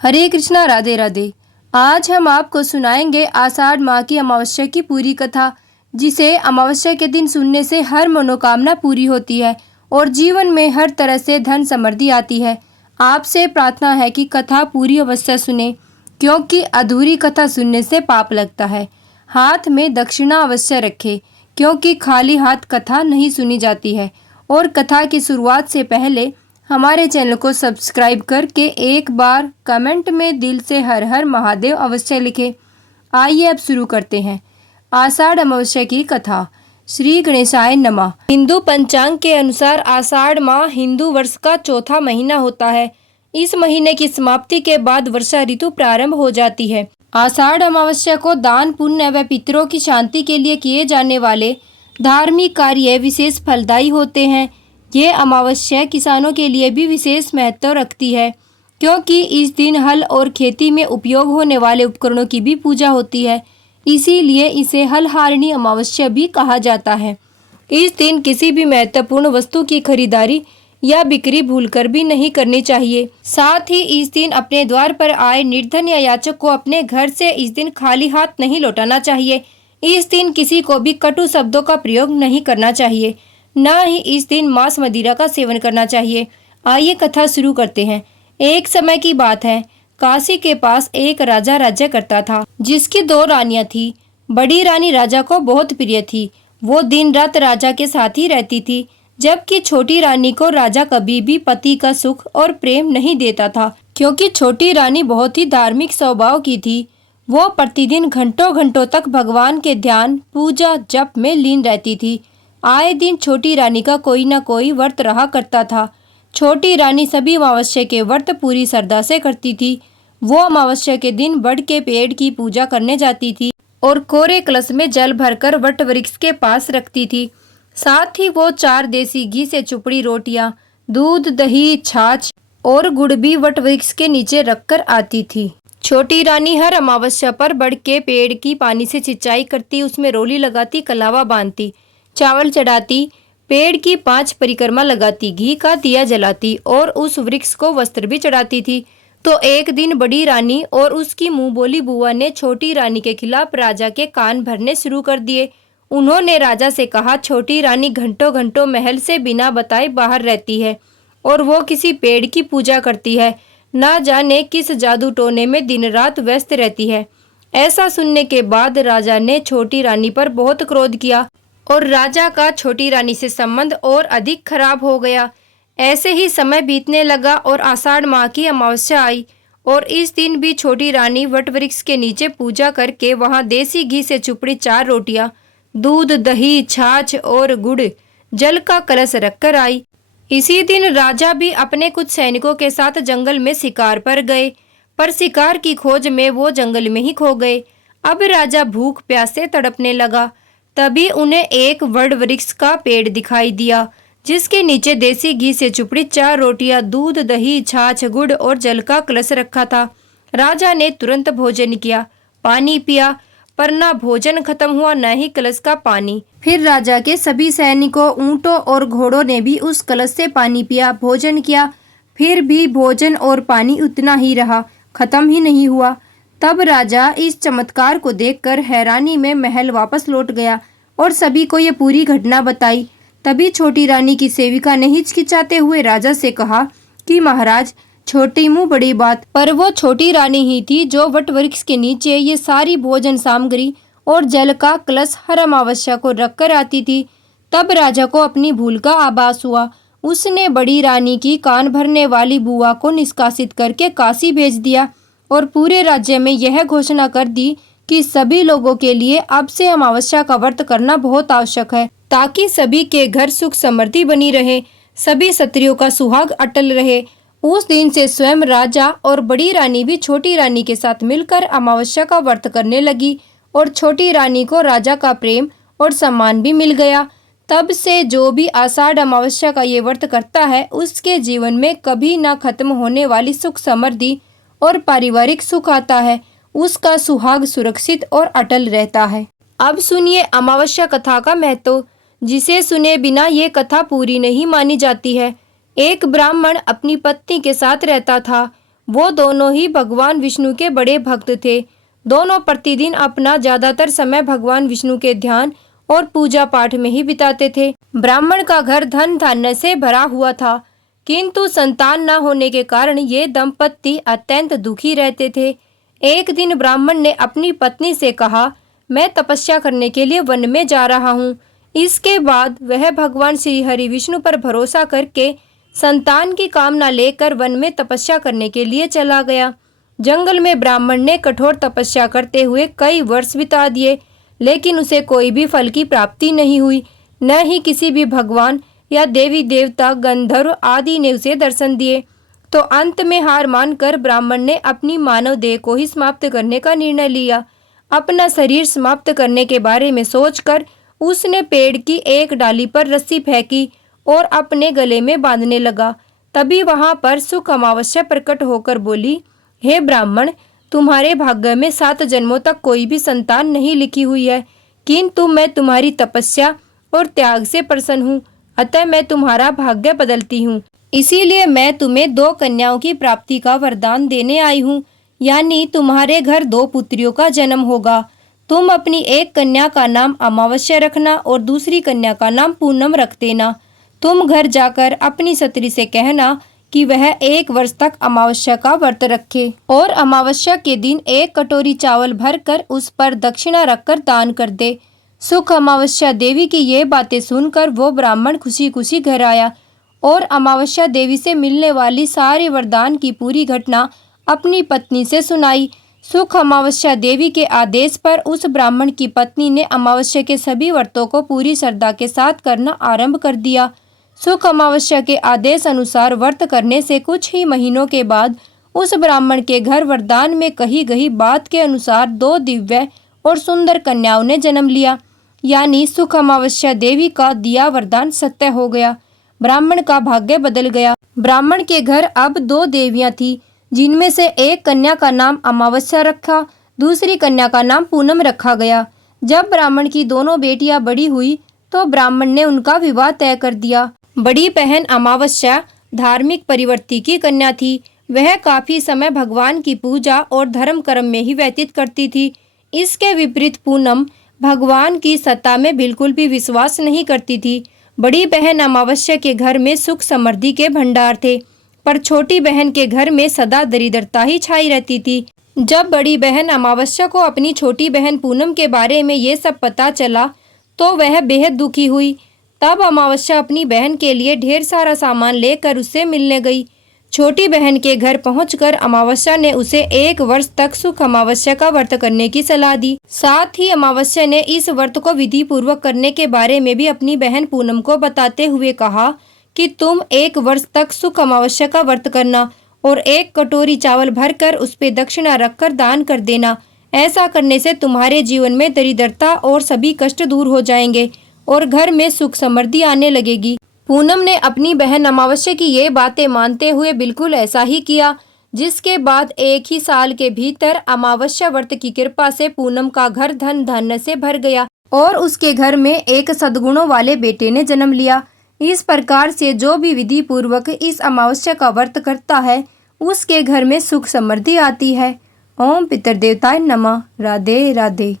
हरे कृष्णा, राधे राधे। आज हम आपको सुनाएंगे आषाढ़ माह की अमावस्या की पूरी कथा, जिसे अमावस्या के दिन सुनने से हर मनोकामना पूरी होती है और जीवन में हर तरह से धन समृद्धि आती है। आपसे प्रार्थना है कि कथा पूरी अवश्य सुने, क्योंकि अधूरी कथा सुनने से पाप लगता है। हाथ में दक्षिणा अवश्य रखें, क्योंकि खाली हाथ कथा नहीं सुनी जाती है। और कथा की शुरुआत से पहले हमारे चैनल को सब्सक्राइब करके एक बार कमेंट में दिल से हर हर महादेव अवश्य लिखें। आइए अब शुरू करते हैं आषाढ़ अमावस्या की कथा। श्री गणेशाय नमः। हिंदू पंचांग के अनुसार आषाढ़ माह हिंदू वर्ष का चौथा महीना होता है। इस महीने की समाप्ति के बाद वर्षा ऋतु प्रारंभ हो जाती है। आषाढ़ अमावस्या को दान, पुण्य व पितरों की शांति के लिए किए जाने वाले धार्मिक कार्य विशेष फलदायी होते हैं। ये अमावस्या किसानों के लिए भी विशेष महत्व रखती है, क्योंकि इस दिन हल और खेती में उपयोग होने वाले उपकरणों की भी पूजा होती है। इसीलिए इसे हलहारिणी अमावस्या भी कहा जाता है। इस दिन किसी भी महत्वपूर्ण वस्तु की खरीदारी या बिक्री भूलकर भी नहीं करनी चाहिए। साथ ही इस दिन अपने द्वार पर आए निर्धन या याचक को अपने घर से इस दिन खाली हाथ नहीं लौटाना चाहिए। इस दिन किसी को भी कटु शब्दों का प्रयोग नहीं करना चाहिए, न ही इस दिन मांस मदिरा का सेवन करना चाहिए। आइए कथा शुरू करते हैं। एक समय की बात है, काशी के पास एक राजा राज्य करता था, जिसकी 2 रानियां थी। बड़ी रानी राजा को बहुत प्रिय थी। वो दिन रात राजा के साथ ही रहती थी, जबकि छोटी रानी को राजा कभी भी पति का सुख और प्रेम नहीं देता था, क्योंकि छोटी रानी बहुत ही धार्मिक स्वभाव की थी। वो प्रतिदिन घंटों घंटों तक भगवान के ध्यान, पूजा, जप में लीन रहती थी। आए दिन छोटी रानी का कोई न कोई व्रत रहा करता था। छोटी रानी सभी अमावस्या के व्रत पूरी श्रद्धा से करती थी। वो अमावस्या के दिन बड़ के पेड़ की पूजा करने जाती थी और कोरे कलश में जल भरकर वट वृक्ष के पास रखती थी। साथ ही वो 4 देसी घी से चुपड़ी रोटियां, दूध, दही, छाछ और गुड़ भी वट वृक्ष के नीचे रखकर आती थी। छोटी रानी हर अमावस्या पर बड़ के पेड़ की पानी से सिंचाई करती, उसमें रोली लगाती, कलावा बांधती, चावल चढ़ाती, पेड़ की 5 परिक्रमा लगाती, घी का दिया जलाती और उस वृक्ष को वस्त्र भी चढ़ाती थी। तो एक दिन बड़ी रानी और उसकी मुंह बोली बुआ ने छोटी रानी के खिलाफ राजा के कान भरने शुरू कर दिए। उन्होंने राजा से कहा, छोटी रानी घंटों घंटों महल से बिना बताए बाहर रहती है और वो किसी पेड़ की पूजा करती है, ना जाने किस जादू टोने में दिन रात व्यस्त रहती है। ऐसा सुनने के बाद राजा ने छोटी रानी पर बहुत क्रोध किया और राजा का छोटी रानी से संबंध और अधिक खराब हो गया। ऐसे ही समय बीतने लगा और आषाढ़ माह की अमावस्या आई और इस दिन भी छोटी रानी वट वृक्ष के नीचे पूजा करके वहां देसी घी से चुपड़ी 4 रोटियां, दूध, दही, छाछ और गुड़ जल का कलश रखकर आई। इसी दिन राजा भी अपने कुछ सैनिकों के साथ जंगल में शिकार पर गए, पर शिकार की खोज में वो जंगल में ही खो गए। अब राजा भूख प्यास से तड़पने लगा। तभी उन्हें एक वड वृक्ष का पेड़ दिखाई दिया, जिसके नीचे देसी घी से चुपड़ी 4 रोटियां, दूध, दही, छाछ, गुड़ और जल का कलश रखा था। राजा ने तुरंत भोजन किया, पानी पिया, पर न भोजन खत्म हुआ न ही कलश का पानी। फिर राजा के सभी सैनिकों, ऊंटों और घोड़ों ने भी उस कलश से पानी पिया, भोजन किया, फिर भी भोजन और पानी उतना ही रहा, खत्म ही नहीं हुआ। तब राजा इस चमत्कार को देखकर हैरानी में महल वापस लौट गया और सभी को ये पूरी घटना बताई। तभी छोटी रानी की सेविका ने हिचकिचाते हुए राजा से कहा कि महाराज, छोटी मुंह बड़ी बात। पर वो छोटी रानी ही थी जो वट वृक्ष के नीचे ये सारी भोजन सामग्री और जल का कलश हर अमावस्या को रखकर आती थी। तब राजा को अपनी भूल का आभास हुआ। उसने बड़ी रानी की कान भरने वाली बुआ को निष्कासित करके काशी भेज दिया और पूरे राज्य में यह घोषणा कर दी कि सभी लोगों के लिए अब से अमावस्या का व्रत करना बहुत आवश्यक है, ताकि सभी के घर सुख समृद्धि बनी रहे, सभी क्षत्रियों का सुहाग अटल रहे। उस दिन से स्वयं राजा और बड़ी रानी भी छोटी रानी के साथ मिलकर अमावस्या का व्रत करने लगी और छोटी रानी को राजा का प्रेम और सम्मान भी मिल गया। तब से जो भी आषाढ़ अमावस्या का ये व्रत करता है, उसके जीवन में कभी ना खत्म होने वाली सुख समृद्धि और पारिवारिक सुख आता है, उसका सुहाग सुरक्षित और अटल रहता है। अब सुनिए अमावस्या कथा का महत्व, जिसे सुने बिना ये कथा पूरी नहीं मानी जाती है। एक ब्राह्मण अपनी पत्नी के साथ रहता था। वो दोनों ही भगवान विष्णु के बड़े भक्त थे। दोनों प्रतिदिन अपना ज्यादातर समय भगवान विष्णु के ध्यान और पूजा पाठ में ही बिताते थे। ब्राह्मण का घर धन धान्य से भरा हुआ था, किंतु संतान न होने के कारण ये दंपत्ति अत्यंत दुखी रहते थे। एक दिन ब्राह्मण ने अपनी पत्नी से कहा, मैं तपस्या करने के लिए वन में जा रहा हूँ। इसके बाद वह भगवान श्री हरि विष्णु पर भरोसा करके संतान की कामना लेकर वन में तपस्या करने के लिए चला गया। जंगल में ब्राह्मण ने कठोर तपस्या करते हुए कई वर्ष बिता दिए, लेकिन उसे कोई भी फल की प्राप्ति नहीं हुई। न ही किसी भी भगवान या देवी देवता, गंधर्व आदि ने उसे दर्शन दिए। तो अंत में हार मानकर ब्राह्मण ने अपनी मानव देह को ही समाप्त करने का निर्णय लिया। अपना शरीर समाप्त करने के बारे में सोचकर उसने पेड़ की एक डाली पर रस्सी फेंकी और अपने गले में बांधने लगा। तभी वहां पर सुख अमावस्या प्रकट होकर बोली, हे ब्राह्मण, तुम्हारे भाग्य में 7 जन्मों तक कोई भी संतान नहीं लिखी हुई है, किंतु मैं तुम्हारी तपस्या और त्याग से प्रसन्न हूँ, अतः मैं तुम्हारा भाग्य बदलती हूँ। इसीलिए मैं तुम्हें 2 कन्याओं की प्राप्ति का वरदान देने आई हूँ, यानी तुम्हारे घर 2 पुत्रियों का जन्म होगा। तुम अपनी एक कन्या का नाम अमावस्या रखना और दूसरी कन्या का नाम पूनम रख देना। तुम घर जाकर अपनी सत्री से कहना कि वह 1 वर्ष तक अमावस्या का व्रत रखे और अमावस्या के दिन 1 कटोरी चावल भरकर उस पर दक्षिणा रखकर दान कर दे। सुख अमावस्या देवी की ये बातें सुनकर वो ब्राह्मण खुशी खुशी घर आया और अमावस्या देवी से मिलने वाली सारी वरदान की पूरी घटना अपनी पत्नी से सुनाई। सुख अमावस्या देवी के आदेश पर उस ब्राह्मण की पत्नी ने अमावस्या के सभी व्रतों को पूरी श्रद्धा के साथ करना आरंभ कर दिया। सुख अमावस्या के आदेश अनुसार व्रत करने से कुछ ही महीनों के बाद उस ब्राह्मण के घर वरदान में कही गई बात के अनुसार 2 दिव्य और सुंदर कन्याओं ने जन्म लिया, यानी सुख अमावस्या देवी का दिया वरदान सत्य हो गया। ब्राह्मण का भाग्य बदल गया। ब्राह्मण के घर अब 2 देवियां थी, जिनमें से एक कन्या का नाम अमावस्या रखा, दूसरी कन्या का नाम पूनम रखा गया। जब ब्राह्मण की दोनों बेटियां बड़ी हुई तो ब्राह्मण ने उनका विवाह तय कर दिया। बड़ी बहन अमावस्या धार्मिक परिवर्ती की कन्या थी। वह काफी समय भगवान की पूजा और धर्म कर्म में ही व्यतीत करती थी। इसके विपरीत पूनम भगवान की सत्ता में बिल्कुल भी विश्वास नहीं करती थी। बड़ी बहन अमावस्या के घर में सुख समृद्धि के भंडार थे, पर छोटी बहन के घर में सदा दरिद्रता ही छाई रहती थी। जब बड़ी बहन अमावस्या को अपनी छोटी बहन पूनम के बारे में ये सब पता चला तो वह बेहद दुखी हुई। तब अमावस्या अपनी बहन के लिए ढेर सारा सामान लेकर उससे मिलने गई। छोटी बहन के घर पहुंचकर अमावस्या ने उसे 1 वर्ष तक सुख अमावस्या का व्रत करने की सलाह दी। साथ ही अमावस्या ने इस व्रत को विधि पूर्वक करने के बारे में भी अपनी बहन पूनम को बताते हुए कहा कि तुम 1 वर्ष तक सुख अमावस्या का व्रत करना और 1 कटोरी चावल भरकर उस पे दक्षिणा रखकर दान कर देना। ऐसा करने से तुम्हारे जीवन में दरिद्रता और सभी कष्ट दूर हो जाएंगे और घर में सुख समृद्धि आने लगेगी। पूनम ने अपनी बहन अमावस्या की ये बातें मानते हुए बिल्कुल ऐसा ही किया, जिसके बाद 1 ही साल के भीतर अमावस्या व्रत की कृपा से पूनम का घर धन धान्य से भर गया और उसके घर में एक सद्गुणों वाले बेटे ने जन्म लिया। इस प्रकार से जो भी विधि पूर्वक इस अमावस्या का व्रत करता है उसके घर में सुख समृद्धि आती है। ओम पितृदेवताय नमः। राधे राधे।